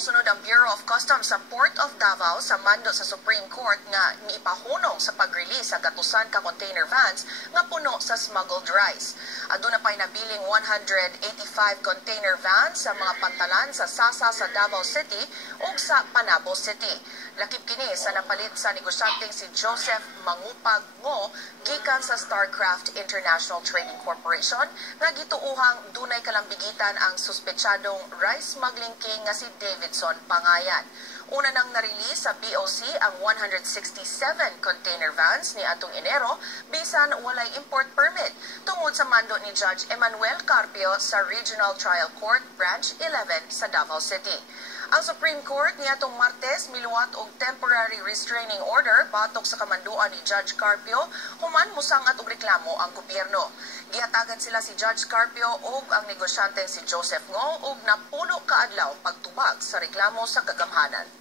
mosunod ang Bureau of Customs sa Port of Davao sa mando sa Supreme Court nga niipahunong sa pag-release sa gatusan ka container vans nga puno sa smuggled rice. Aduna pa'y nabiling 185 container vans sa mga pantalan sa Sasa sa Davao City ug sa Panabo City. Lakip kini sa napalit sa negosyanteng si Joseph Mangupag Ngo gikan sa Starcraft International Trading Corporation nga gituuhang dunay kalambigitan ang suspetsyadong rice smuggling king nga si Davidson Pangayan. Una nang na-release sa BOC ang 167 container vans ni atong Enero bisan walay import permit tungod sa mando ni Judge Emmanuel Carpio sa Regional Trial Court Branch 11 sa Davao City. Ang Supreme Court niadtong Martes miluwat og temporary restraining order batok sa kamanduan ni Judge Carpio human mosangat og reklamo ang gobyerno. Gihatagan sila si Judge Carpio ug ang negosyanteng si Joseph Ngo ug napulo ka adlaw pagtubag sa reklamo sa kagamhanan.